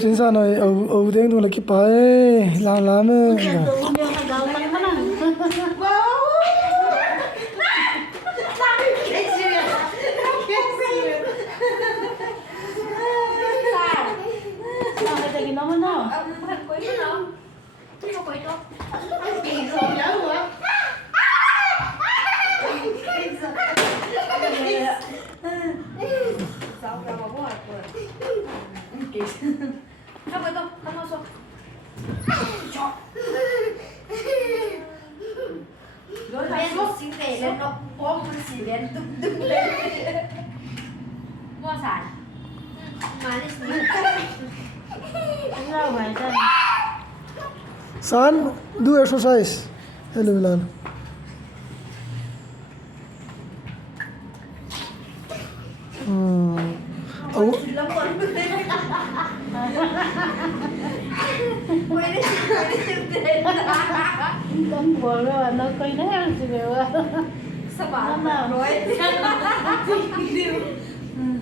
chính sao này ấu tiếng thôi là kipah làm Usian tu Uneu nak gaul mana mana. Nak kita gini mana? Rồi phải xuống xin về lên nó bomมันสีแดงตึ๊บๆเลยมั่วสารมาเลยสิ Enggak macam. San do exercise hello Milan ấu แล้วหมดเลยไม่ได้ตื่นเต้น Kan boleh anak kau ini harus juga. สบายมากร้อย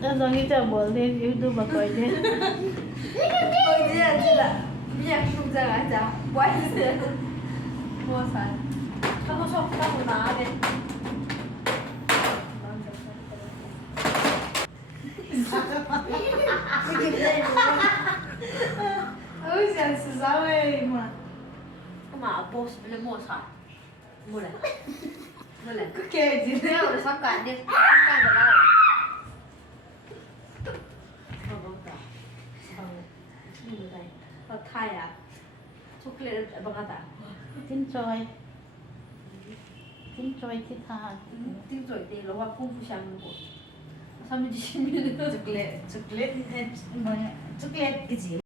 Asal kita boleh itu bagai dia. โอ้ยเนี่ยจริงละไม่อยากถูกจังอาจารย์ไว้เสียมั่วสารถ้าเขาชอบตั้งหัวหน้าเนี่ยไม่กินเลยเอ้ยเสียงสื่อสารเองมามาโพสเป็นมั่วสารมั่วเลยนั่นแหละก็แกจริงแล้วเราสักการเนี่ยสักการจะเล่าเอาบ้างจ้ะเอานี่อะไรเอาไทยอ่ะช็อกโกแลตบ้างจ้ะ Tincoy. Tincoy kita. ติ้งจ่อยตีแล้วว่าพุ่งผู้ชายมันหมดทำให้ดิฉันไม่ได้ chocolate chocolate chocolate kecil